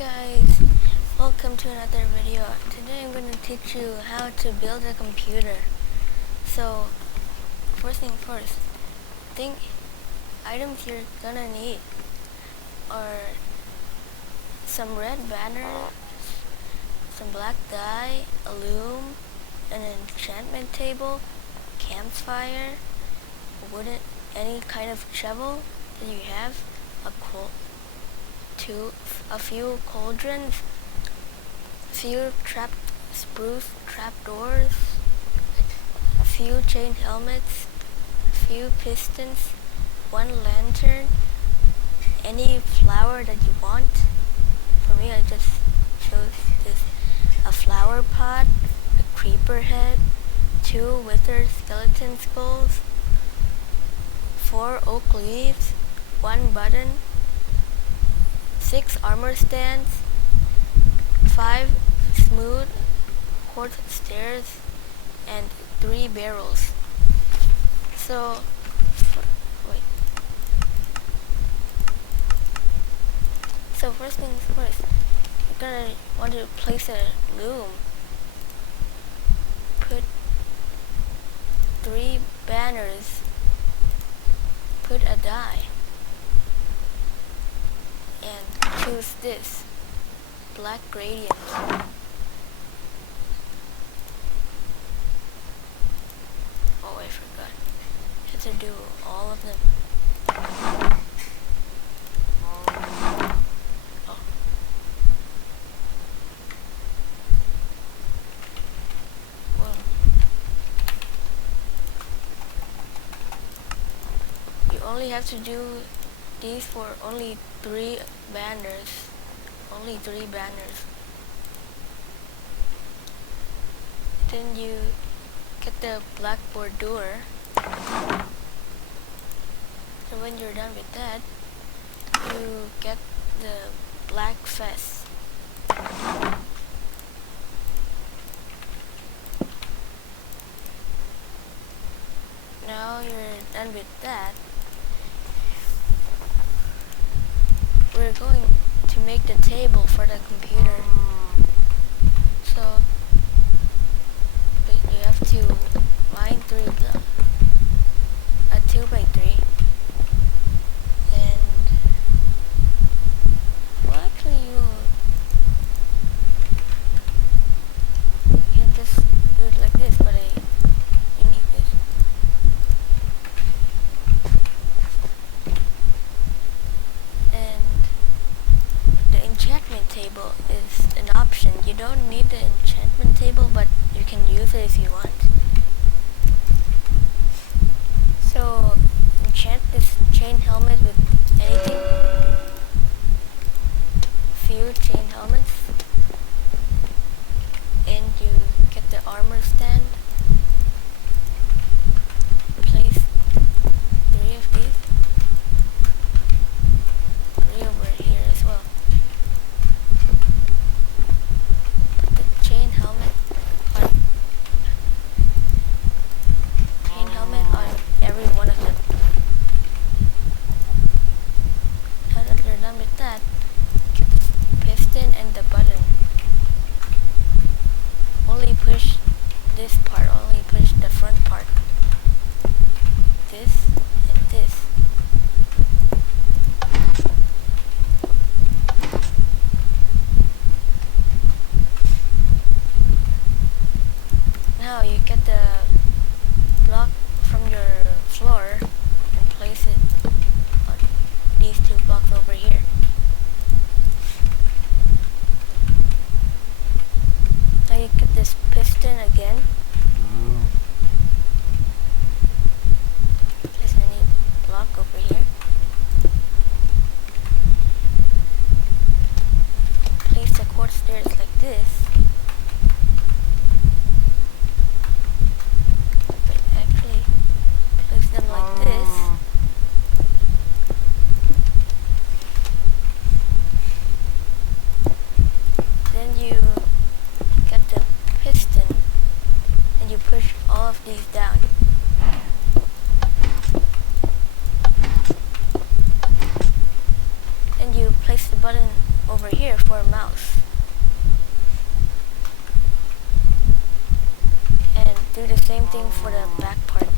guys, welcome to another video. Today I'm going to teach you how to build a computer. So, first thing first, think items you're gonna need are some red banner, some black dye, a loom, an enchantment table, campfire, wooden, any kind of shovel that you have, a few cauldrons, few spruce trapdoors, a few chain helmets, a few pistons, one lantern, any flower that you want. For me, I just chose a flower pot, a creeper head, 2 withered skeleton skulls, 4 oak leaves, 1 button, 6 armor stands, 5 smooth quartz stairs, and 3 barrels. So, wait. So first things first, you're gonna want to place a loom. Put 3 banners. Put a die. And choose this, black gradient. Oh, I forgot. I had to do all of them. Oh. Well, you only have to do these for only 3 banners. Only 3 banners. Then you get the black border. So when you're done with that, you get the black fez. Now you're done with that. We're going to make the table for the computer. So you have to mine 3 blocks, a 2x3, and well, actually you can just do it like this, but you need this. Enchantment table is an option. You don't need the enchantment table, but you can use it if you want. So enchant this chain helmet with anything. Few chain helmets, and you get the armor stand. Place 3 of these. 3 over here as well. Chain helmet on every one of them. Now that you're done with that, get the piston and the button. Only push this part, only push the front part. This and this. Now you get the block from your floor and place it on these 2 blocks over here. Now you get this piston again. Place any block over here. Place the quartz stairs like this. Like this. Then you get the piston and you push all of these down. Then you place the button over over here for a mouse. And do the same thing for the back part.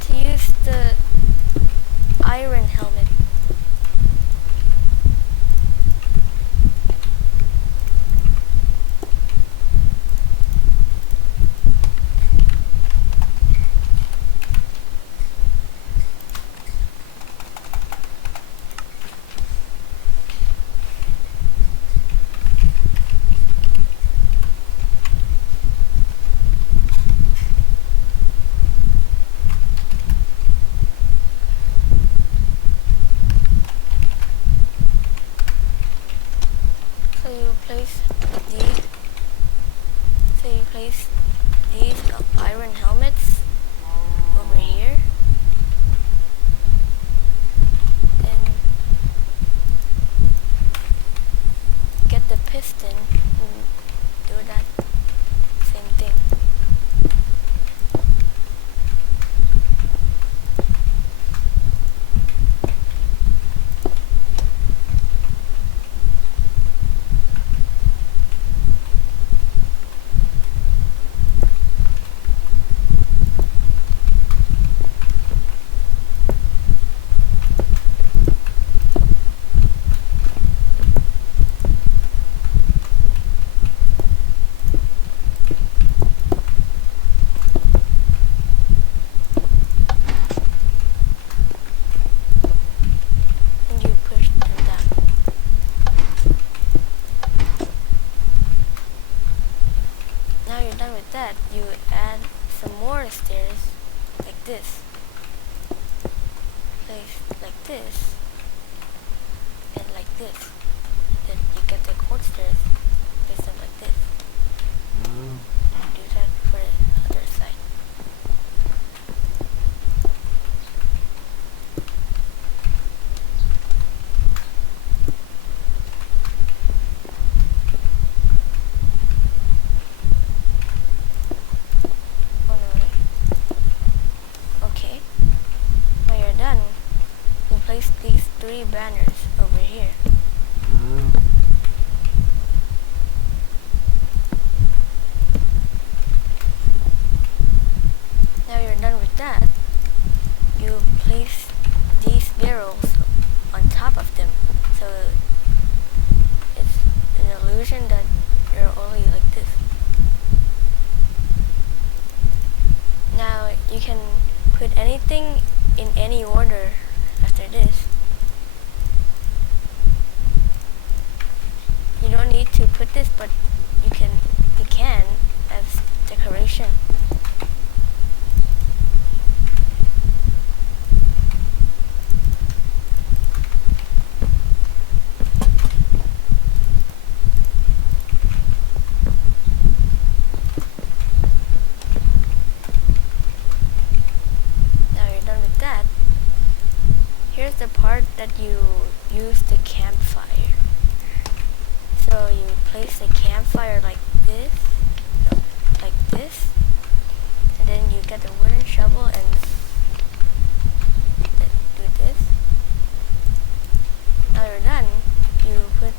To use the iron helmet. So you place these iron helmets over here. Then get the piston and do that same thing. With that, you add some more stairs like this. Place like this and like this. Then you get the court stairs. Place them like this. Do that for the other side. Place these 3 banners over here. Now you're done with that, you place these barrels on top of them, so it's an illusion that you're only like this. Now you can put anything in any order after this. You don't need to put this, but you can as decoration. Now you're done with that. Here's the part that you use the campfire. So you place the campfire like this, and then you get the wooden shovel and do this. Now you're done. You put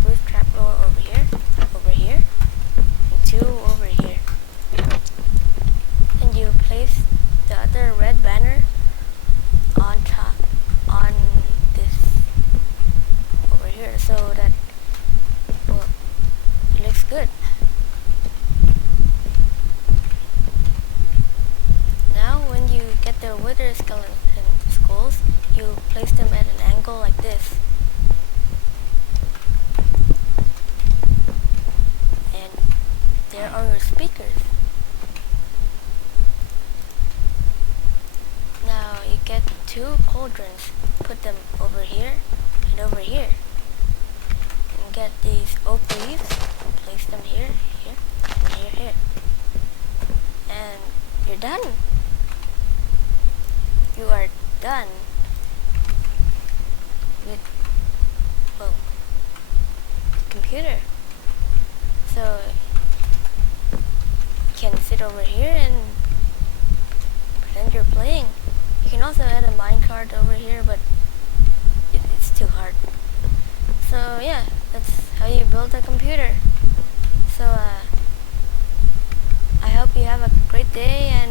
spruce trapdoor over here, and 2 over here. And you place the other red banner on top, on this over here, so that, well, it looks good. wither skeleton skulls, you place them at an angle like this. And there are your speakers. Now you get 2 cauldrons, put them over here and over here. And get these oak leaves, place them here, here, and here, here. And you're done. You are done with, well, computer. So you can sit over here and pretend you're playing. You can also add a minecart over here, but it's too hard. So yeah, that's how you build a computer. So I hope you have a great day, and